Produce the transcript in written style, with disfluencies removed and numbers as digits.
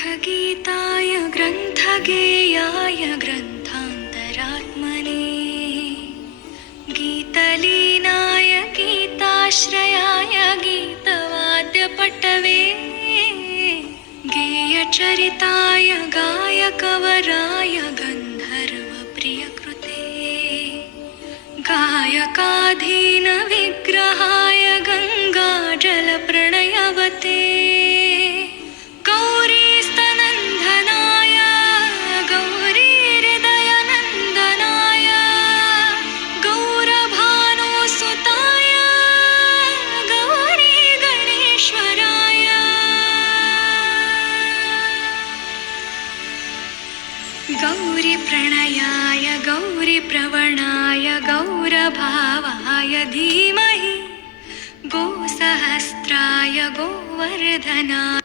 ग्रन्थगीताय ग्रन्थगेयाय ग्रन्थान्तरात्मने गीतलीनाय गीताश्रयाय गीतवाद्यपटवे गेयचरिताय गायकवराय गन्धर्वप्रियकृते गायकाधीनविग्रहाय गङ्गाजलप्रणयवते गौरीस्तनन्दनाय गौरीहृदयनन्दनाय गौरभानुसुताय गौरीगणेश्वराय गौरीप्रणयाय गौरीप्रवणाय गौरभावाय धीमहि गोसहस्राय गोवर्धनाय